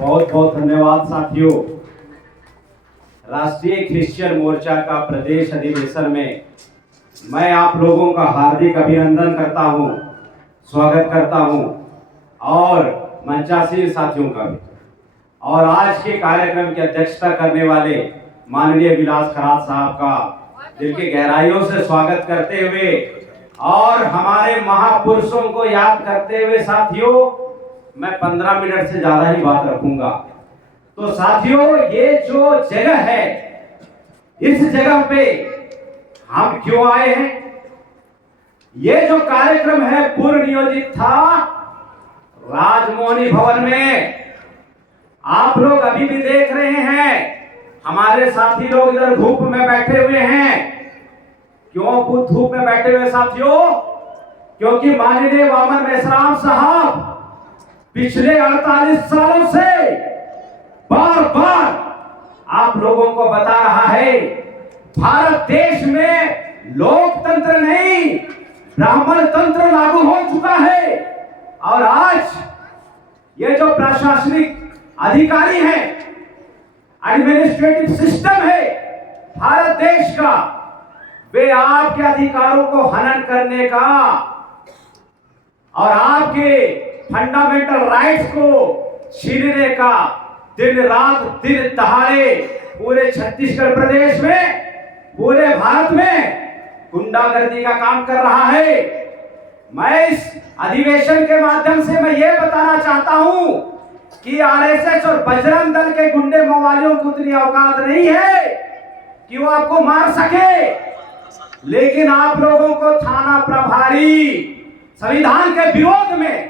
बहुत बहुत धन्यवाद साथियों। राष्ट्रीय क्रिश्चियन मोर्चा का प्रदेश अधिवेशन में मैं आप लोगों का हार्दिक अभिनंदन करता हूं, स्वागत करता हूं और मंचासीन साथियों का भी। और आज के कार्यक्रम की अध्यक्षता करने वाले माननीय विलास खरात साहब का दिल की गहराइयों से स्वागत करते हुए और हमारे महापुरुषों को याद करते हुए साथियों, मैं 15 मिनट से ज्यादा ही बात रखूंगा। तो साथियों, ये जो जगह है, इस जगह पे हम क्यों आए हैं? ये जो कार्यक्रम है पूर्व नियोजित था राजमोहनी भवन में। आप लोग अभी भी देख रहे हैं, हमारे साथी लोग इधर धूप में बैठे हुए हैं। क्यों धूप में बैठे हुए साथियों? क्योंकि माननीय वामन मेश्राम साहब पिछले 48 सालों से बार बार आप लोगों को बता रहा है, भारत देश में लोकतंत्र नहीं ब्राह्मण तंत्र लागू हो चुका है। और आज ये जो प्रशासनिक अधिकारी हैं, एडमिनिस्ट्रेटिव सिस्टम है भारत देश का, वे आपके अधिकारों को हनन करने का और आपके फंडामेंटल राइट्स को छीनने का दिन रात दिन दहाड़े पूरे छत्तीसगढ़ प्रदेश में, पूरे भारत में गुंडागर्दी का काम कर रहा है। मैं इस अधिवेशन के माध्यम से मैं ये बताना चाहता हूं कि आरएसएस और बजरंग दल के गुंडे मवालियों को उतनी औकात नहीं है कि वो आपको मार सके, लेकिन आप लोगों को थाना प्रभारी संविधान के विरोध में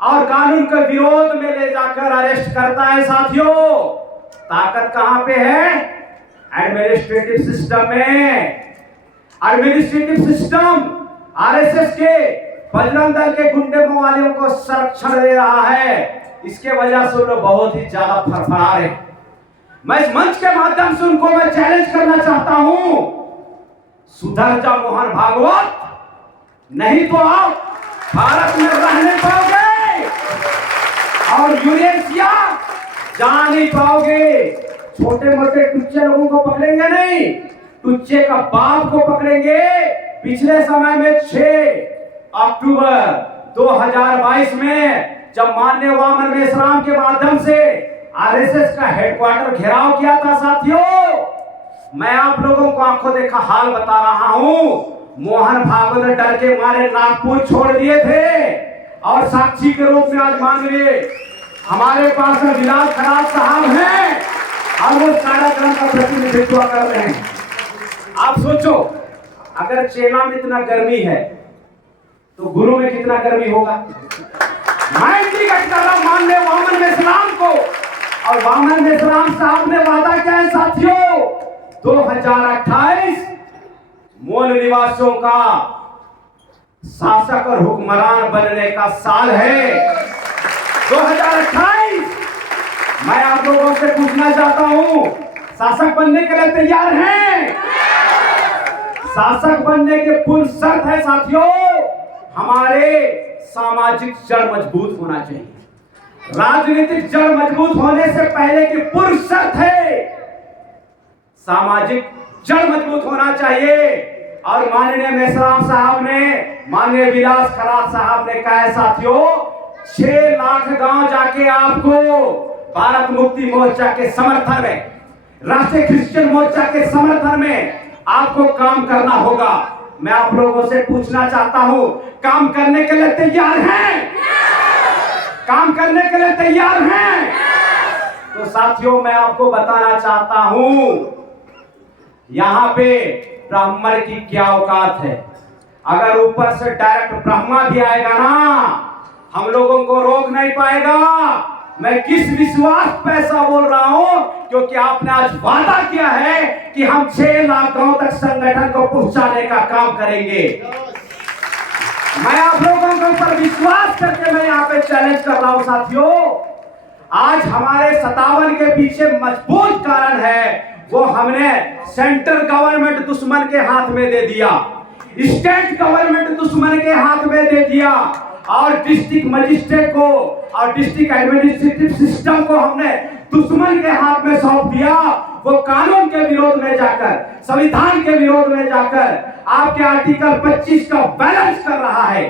और कानून के विरोध में ले जाकर अरेस्ट करता है। साथियों, ताकत कहां पे है? एडमिनिस्ट्रेटिव सिस्टम में। एडमिनिस्ट्रेटिव सिस्टम आरएसएस के बजरंग दल के गुंडे मवालियों को संरक्षण दे रहा है। इसके वजह से लोग बहुत ही ज्यादा फरफरा रहे। मैं इस मंच के माध्यम से उनको मैं चैलेंज करना चाहता हूं, सुधर जा मोहन भागवत, नहीं तो आप भारत में रह नहीं पाओगे और यूरेशिया जा नहीं पाओगे। छोटे मोटे टुच्चे लोगों को पकड़ेंगे नहीं, टुच्चे का बाप को पकड़ेंगे। पिछले समय में 6 अक्टूबर 2022 में जब माननीय वामन मेश्राम के माध्यम से आरएसएस का हेडक्वार्टर घेराव किया था साथियों, मैं आप लोगों को आंखों देखा हाल बता रहा हूं। मोहन भागवत डर के मारे नागपुर छोड़ दिए थे और साक्षी के रूप में आज माननीय हमारे पास में विलास खरात साहब हैं और वो कार्यक्रम का प्रतिनिधित्व कर रहे हैं। आप सोचो, अगर चेला में इतना गर्मी है तो गुरु में कितना गर्मी होगा। मैं इंडिकेट कर रहा हूं माननीय वामन मेश्राम को, और वामन मेश्राम साहब ने वादा किया है साथियों, 2028 मूल निवासियों का शासक और हुक्मरान बनने का साल है। 2028 मैं आप लोगों से पूछना चाहता हूं, शासक बनने के लिए तैयार हैं? शासक बनने के पूर्व शर्त है साथियों, हमारे सामाजिक जड़ मजबूत होना चाहिए। राजनीतिक जड़ मजबूत होने से पहले की पूर्व शर्त है सामाजिक जड़ मजबूत होना चाहिए। और माननीय मेश्राम साहब ने, माननीय विलास खरात साहब ने कहा है साथियों, 6 लाख गांव जाके आपको भारत मुक्ति मोर्चा के समर्थन में, राष्ट्रीय क्रिश्चियन मोर्चा के समर्थन में आपको काम करना होगा। मैं आप लोगों से पूछना चाहता हूं, काम करने के लिए तैयार हैं? काम करने के लिए तैयार हैं? तो साथियों, मैं आपको बताना चाहता हूं, यहां पे ब्राह्मण की क्या औकात है। अगर ऊपर से डायरेक्ट ब्रह्मा भी आएगा ना, हम लोगों को रोक नहीं पाएगा। मैं किस विश्वास पे ऐसा बोल रहा हूं? क्योंकि आपने आज वादा किया है कि हम 6 लाख गांव तक संगठन को पहुंचाने का काम करेंगे। मैं आप लोगों के ऊपर विश्वास करके मैं यहाँ पे चैलेंज कर रहा हूं साथियों। आज हमारे 57 के पीछे मजबूत कारण है, वो हमने सेंट्रल गवर्नमेंट दुश्मन के हाथ में दे दिया, स्टेट गवर्नमेंट दुश्मन के हाथ में दे दिया। और डिस्ट्रिक्ट मजिस्ट्रेट को और डिस्ट्रिक्ट एडमिनिस्ट्रेटिव सिस्टम को हमने दुश्मन के हाथ में सौंप दिया। वो कानून के विरोध में जाकर, संविधान के विरोध में जाकर आपके आर्टिकल 25 का बैलेंस कर रहा है,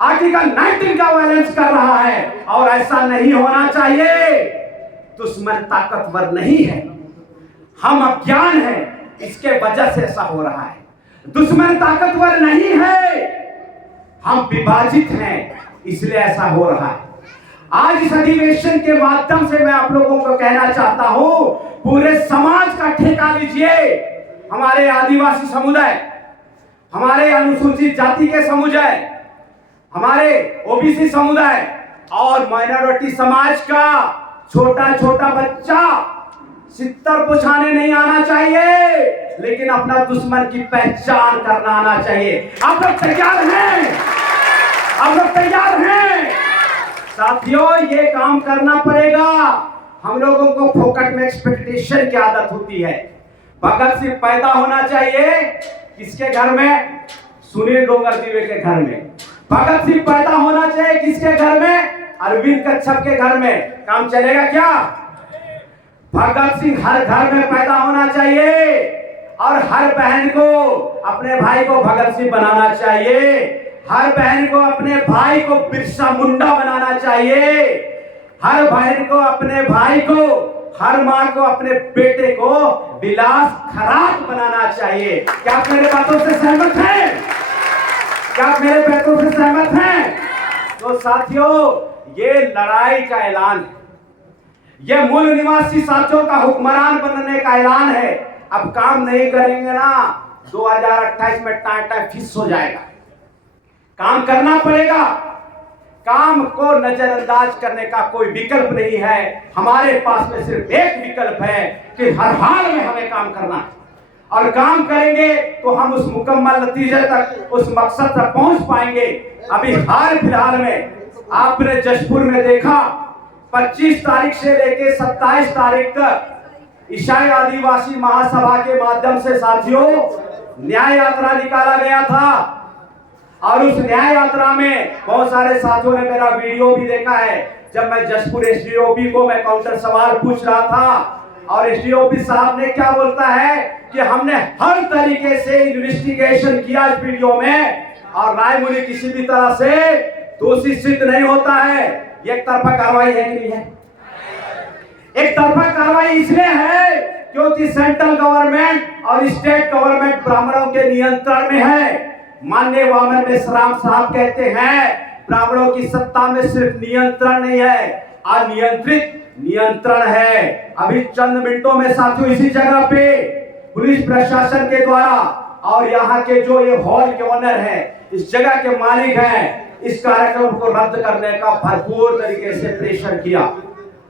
आर्टिकल 19 का बैलेंस कर रहा है। और ऐसा नहीं होना चाहिए। दुश्मन ताकतवर नहीं है, हम अज्ञान हैं, इसके वजह से ऐसा हो रहा है। दुश्मन ताकतवर नहीं है, हम विभाजित हैं, इसलिए ऐसा हो रहा है। आज इस अधिवेशन के माध्यम से मैं आप लोगों को कहना चाहता हूं, पूरे समाज का ठेका लीजिए। हमारे आदिवासी समुदाय, हमारे अनुसूचित जाति के समुदाय, हमारे ओबीसी समुदाय और माइनॉरिटी समाज का छोटा छोटा बच्चा सित्तर पुछाने नहीं आना चाहिए, लेकिन अपना दुश्मन की पहचान करना आना चाहिए। आप लोग तैयार हैं? आप लोग तैयार हैं? साथियों, ये काम करना पड़ेगा। हम लोगों को फोकट में एक्सपेक्टेशन की आदत होती है। भगत सिंह पैदा होना चाहिए किसके घर में? सुनील डोंगरदीवे के घर में। भगत सिंह पैदा होना चाहिए किसके घर में? अरविंद कच्छप के घर में। काम चलेगा क्या? भगत सिंह हर घर में पैदा होना चाहिए और हर बहन को अपने भाई को भगत सिंह बनाना चाहिए। हर बहन को अपने भाई को बिरसा मुंडा बनाना चाहिए। हर बहन को अपने भाई को, हर माँ को अपने बेटे को विलास खराब बनाना चाहिए। क्या आप मेरे बातों से सहमत हैं? क्या आप मेरे बातों से सहमत हैं? तो साथियों, ये लड़ाई का ऐलान है, ये मूल निवासी साथियों का हुक्मरान बनने का ऐलान है। अब काम नहीं करेंगे ना, 2028 में टाटा फिक्स हो जाएगा। काम करना पड़ेगा। काम को नजरअंदाज करने का कोई विकल्प नहीं है। हमारे पास में सिर्फ एक विकल्प है कि हर हाल में हमें काम करना है, और काम करेंगे तो हम उस मुकम्मल नतीजे तक, उस मकसद तक पहुंच पाएंगे। अभी हाल फिलहाल में आपने जशपुर में देखा, 25 तारीख से लेकर 27 तारीख तक ईसाई आदिवासी महासभा के माध्यम से साथियों न्याय यात्रा निकाला गया था। और उस न्याय यात्रा में बहुत सारे साथियों ने मेरा वीडियो भी देखा है। जब मैं जशपुर एसडीओपी को मैं काउंटर सवाल पूछ रहा था, और एसडीओपी साहब ने क्या बोलता है कि हमने हर तरीके से इन्वेस्टिगेशन किया इस वीडियो में, और रायमुनि किसी भी तरह से दोषी सिद्ध नहीं होता है। एक तरफा कार्रवाई है कि नहीं है? एक तरफा कार्रवाई इसलिए है क्योंकि सेंट्रल गवर्नमेंट और स्टेट गवर्नमेंट ब्राह्मणों के नियंत्रण में है। माननीय वामन मेश्राम साहब कहते हैं, ब्राह्मणों की सत्ता में सिर्फ नियंत्रण नहीं है, अनियंत्रित नियंत्रण है। अभी चंद मिनटों में साथियों इसी जगह पे पुलिस प्रशासन के द्वारा और यहाँ के जो ये हॉल के ओनर हैं, इस जगह के मालिक हैं, इस कार्यक्रम को रद्द करने का भरपूर तरीके से प्रेशर किया।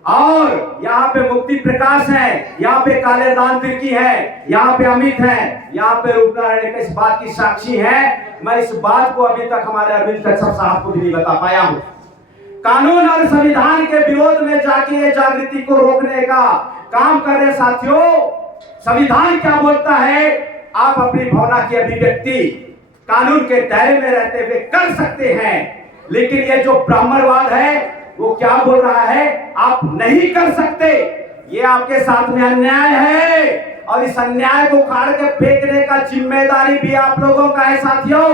और यहाँ पे मुक्ति प्रकाश है, यहाँ पे कालेदान तिर्की है, यहाँ पे अमित है, यहाँ पे रूपनारायण इस बात की साक्षी है। मैं इस बात को अभी तक हमारे अरविंद कच्छप साहब को भी नहीं बता पाया हूँ। कानून और संविधान के विरोध में जाके ये जागृति को रोकने का काम कर रहे साथियों। संविधान क्या बोलता है? आप अपनी भावना की अभिव्यक्ति कानून के दायरे में रहते हुए कर सकते हैं, लेकिन ये जो ब्राह्मणवाद है वो क्या बोल रहा है? आप नहीं कर सकते। ये आपके साथ में अन्याय है, और इस अन्याय को उखाड़ के फेंकने का जिम्मेदारी भी आप लोगों का है साथियों।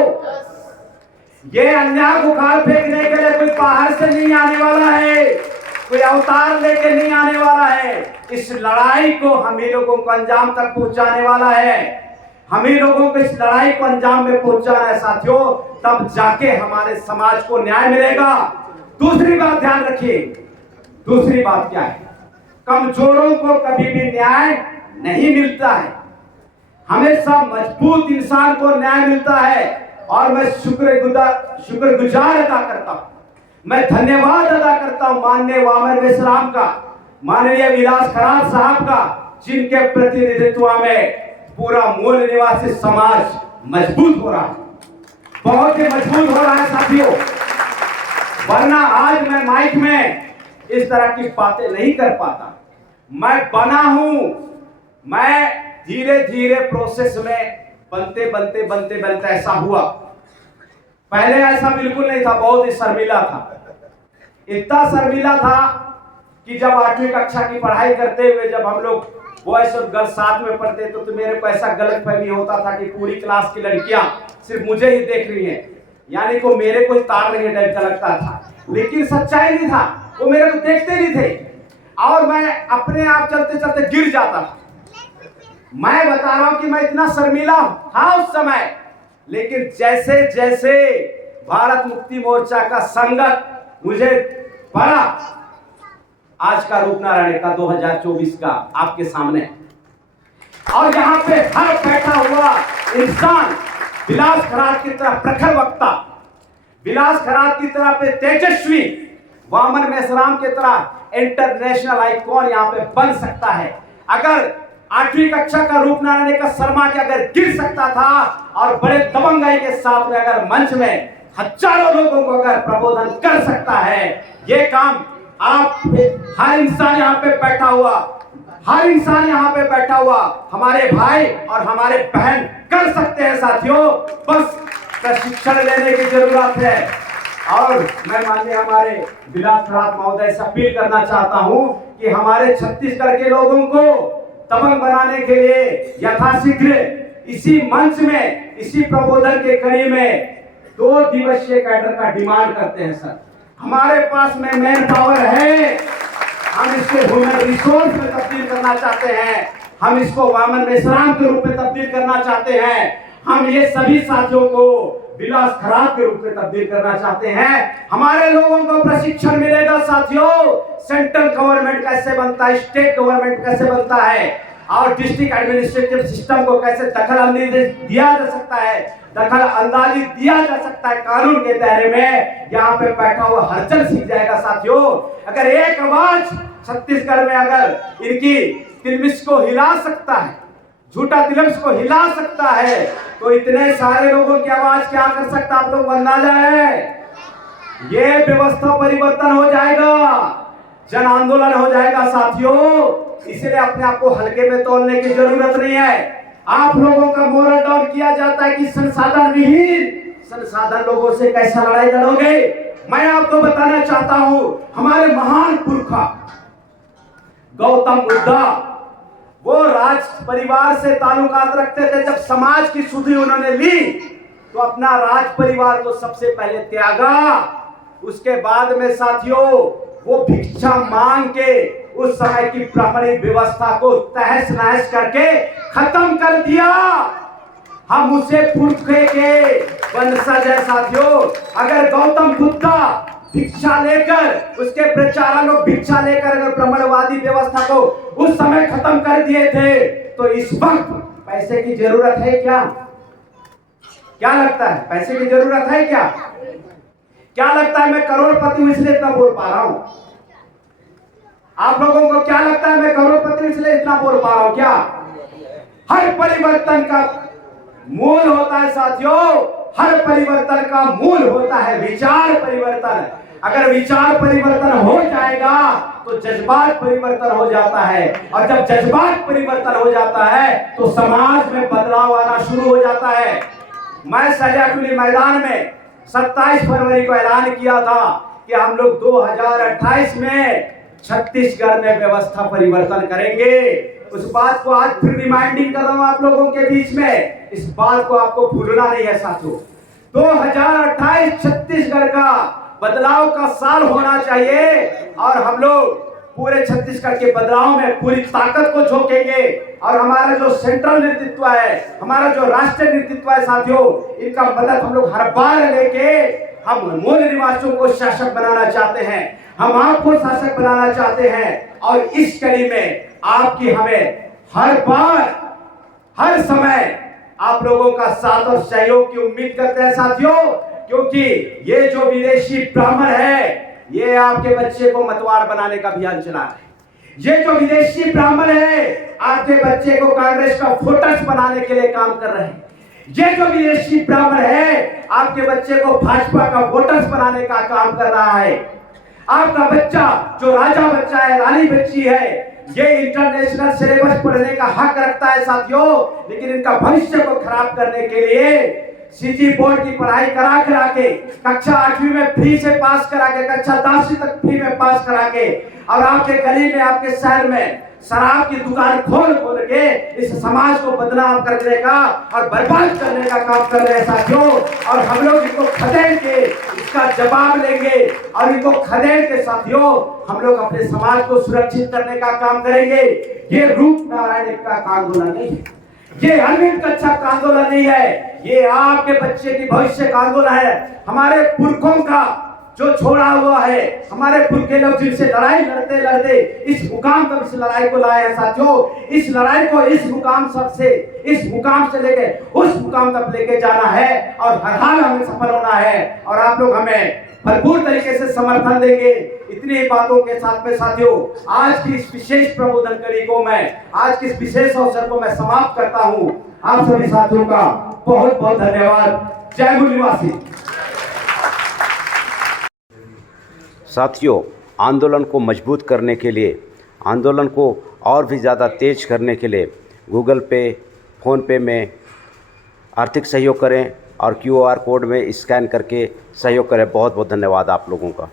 ये अन्याय को उखाड़ फेंकने के लिए कोई बाहर से नहीं आने वाला है, कोई अवतार लेके नहीं आने वाला है। इस लड़ाई को हम ही लोगों को अंजाम तक पहुंचाने वाला है। हम ही लोगों को इस लड़ाई को अंजाम में पहुंचाना है साथियों, तब जाके हमारे समाज को न्याय मिलेगा। दूसरी बात ध्यान रखिए, दूसरी बात क्या है? कमजोरों को कभी भी न्याय नहीं मिलता है, हमेशा मजबूत इंसान को न्याय मिलता है। और मैं शुक्रगुजार अदा करता हूं, मैं धन्यवाद अदा करता हूं माननीय वामन मेश्राम का, माननीय विलास खराब साहब का, जिनके प्रतिनिधित्व में पूरा मूल निवासी समाज मजबूत हो रहा है, बहुत ही मजबूत हो रहा है साथियों। वरना आज मैं माइक में इस तरह की बातें नहीं कर पाता। मैं बना हूं, मैं धीरे धीरे प्रोसेस में बनते बनते ऐसा हुआ पहले ऐसा बिल्कुल नहीं था, बहुत ही शर्मिला था। इतना शर्मिला था कि जब 8वीं कक्षा की पढ़ाई करते हुए जब हम लोग बॉयज और गर्ल्स साथ में पढ़ते तो मेरे को ऐसा गलतफहमी होता था कि पूरी क्लास की लड़कियां सिर्फ मुझे ही देख रही हैं, यानी को मेरे को तार नहीं टाइप का लगता था। लेकिन सच्चाई नहीं था, वो मेरे को देखते नहीं थे और मैं अपने आप चलते चलते गिर जाता था। मैं बता रहा हूं कि मैं इतना शर्मिला था उस समय, लेकिन जैसे जैसे भारत मुक्ति मोर्चा का संगत मुझे पड़ा, आज का रूप नारायण का 2024 का आपके सामने, और यहाँ पे हर बैठा हुआ इंसान विलास खरात की तरह प्रखर वक्ता, विलास खरात की तरह पे तेजस्वी, वामन मेश्राम की तरह इंटरनेशनल आइकॉन यहाँ पे बन सकता है। अगर 8वीं कक्षा का रूप नारायण का शर्मा के अगर गिर सकता था और बड़े दबंगाई के साथ में अगर मंच में हजारों लोगों को अगर प्रबोधन कर सकता है, ये काम आप हर इंसान यहाँ पे बैठा हुआ, हर इंसान यहाँ पे बैठा हुआ हमारे भाई और हमारे बहन कर सकते हैं साथियों। बस प्रशिक्षण लेने की जरूरत है। और मैं माननीय हमारे विलास खरात महोदय से अपील करना चाहता हूँ कि हमारे छत्तीसगढ़ के लोगों को दबंग बनाने के लिए यथाशीघ्र इसी मंच में, इसी प्रबोधन के कड़ी में 2 दिवसीय कैडर का डिमांड करते हैं सर। हमारे पास में मैन पावर है, हम इसको ह्यूमन रिसोर्स में तब्दील करना चाहते हैं, हम इसको वामन मेश्राम के रूप में तब्दील करना चाहते हैं, हम ये सभी साथियों को विलास खरात के रूप में तब्दील करना चाहते हैं। हमारे लोगों को प्रशिक्षण मिलेगा साथियों, सेंट्रल गवर्नमेंट कैसे बनता है, स्टेट गवर्नमेंट कैसे बनता है और डिस्ट्रिक्ट एडमिनिस्ट्रेटिव सिस्टम को कैसे दखल अंदाजी दिया जा सकता है, दखल अंदाजी दिया जा सकता है कानून के दायरे में। यहाँ पे बैठा हुआ हलचल सीख जाएगा साथियों। अगर एक आवाज छत्तीसगढ़ में अगर इनकी तिलमिश को हिला सकता है, झूठा तिलमिश को हिला सकता है, तो इतने सारे लोगों की आवाज क्या कर सकता आप लोग अंदाजा है। ये व्यवस्था परिवर्तन हो जाएगा, जन आंदोलन हो जाएगा साथियों। इसलिए अपने आप को हल्के में तोलने की जरूरत नहीं है। आप लोगों का मोरल डाउन किया जाता है कि संसाधन विहीन, संसाधन लोगों से कैसा लड़ाई लड़ोगे। मैं आपको बताना चाहता हूं, हमारे महान पुरखा गौतम बुद्धा वो राज परिवार से ताल्लुकात रखते थे। जब समाज की सुधि उन्होंने ली तो अपना राज परिवार को सबसे पहले त्यागा। उसके बाद में साथियों वो भिक्षा मांग के उस समय की ब्राह्मणी व्यवस्था को तहस नहस करके खत्म कर दिया। हम उसे पुरखे के वंशज है साथियों। अगर गौतम बुद्धा भिक्षा लेकर, उसके प्रचारक लोग भिक्षा लेकर अगर ब्राह्मणवादी व्यवस्था को उस समय खत्म कर दिए थे, तो इस वक्त पैसे की जरूरत है क्या? क्या लगता है, पैसे की जरूरत है क्या? क्या लगता है मैं करोड़पति हूं इसलिए इतना बोल पा रहा हूं? आप लोगों को क्या लगता है मैं करोड़पति हूं इसलिए इतना बोल पा रहा हूं क्या? हर परिवर्तन का मूल होता है साथियों, हर परिवर्तन का मूल होता है विचार परिवर्तन। अगर विचार परिवर्तन हो जाएगा तो जज्बात परिवर्तन हो जाता है, और जब जज्बात परिवर्तन हो जाता है तो समाज में बदलाव आना शुरू हो जाता है। मैं सरियाटुली मैदान में 27 फरवरी को ऐलान किया था कि हम लोग 2028 में छत्तीसगढ़ में व्यवस्था परिवर्तन करेंगे। उस बात को आज फिर रिमाइंडिंग कर रहा हूं आप लोगों के बीच में, इस बात को आपको भूलना नहीं है साथियों। 2028 छत्तीसगढ़ का बदलाव का साल होना चाहिए, और हम लोग पूरे छत्तीसगढ़ के बदलाव में पूरी ताकत को झोंकेंगे। और हमारा जो सेंट्रल नेतृत्व है, हमारा जो राष्ट्रीय नेतृत्व है साथियों, इनका मदद हम लोग हर बार लेके हम मूल निवासियों को शासक बनाना चाहते हैं, हम आपको शासक बनाना चाहते हैं। और इस कड़ी में आपकी हमें हर बार हर समय आप लोगों का साथ और सहयोग की उम्मीद करते हैं साथियों, क्योंकि ये जो विदेशी ब्राह्मण है ये आपके बच्चे को मतवार बनाने का अभियान चला रहे हैं। ये जो विदेशी ब्राह्मण है आपके बच्चे को कांग्रेस का वोटर्स बनाने के लिए काम कर रहे हैं। ये जो विदेशी ब्राह्मण है आपके बच्चे को भाजपा का वोटर्स बनाने का काम कर रहा है। आपका बच्चा जो राजा बच्चा है, रानी बच्ची है, ये इंटरनेशनल सिलेबस पढ़ने का हक रखता है साथियों, लेकिन इनका भविष्य को खराब करने के लिए सीजी बोर्ड की पढ़ाई करा के कक्षा 8वीं में फ्री से पास करा के कक्षा 10वीं तक फ्री में पास करा के और आपके गली में आपके शहर में शराब की दुकान खोल के इस समाज को बदनाम करने का और बर्बाद करने का काम कर रहे हैं साथियों। और हम लोग इनको खदेड़ के इसका जवाब लेंगे और इनको खदेड़ के साथियों हम लोग अपने समाज को सुरक्षित करने का काम करेंगे। ये रूप नारायण का आंदोलन नहीं है, ये अरविंद कच्छप का आंदोलन नहीं है, ये आपके बच्चे की भविष्य का आंदोलन है। हमारे पुरखों का जो छोड़ा हुआ है, हमारे पुरखे लोग जिनसे लड़ाई लड़ते लड़ते इस मुकाम तक इस लड़ाई को लाए हैं साथियों। इस लड़ाई को इस मुकाम से लेके उस मुकाम तक लेके जाना है और हर हाल हमें सफल होना है और आप लोग हमें भरपूर तरीके से समर्थन देंगे। इतनी बातों के साथ में साथियों आज की इस विशेष प्रबोधन कड़ी को मैं आज के इस विशेष अवसर को मैं समाप्त करता हूं। आप सभी साथियों का बहुत बहुत धन्यवाद। जय मूल निवासी। साथियों, आंदोलन को मजबूत करने के लिए, आंदोलन को और भी ज़्यादा तेज करने के लिए गूगल पे, फ़ोन पे में आर्थिक सहयोग करें और QR कोड में स्कैन करके सहयोग करें। बहुत बहुत धन्यवाद आप लोगों का।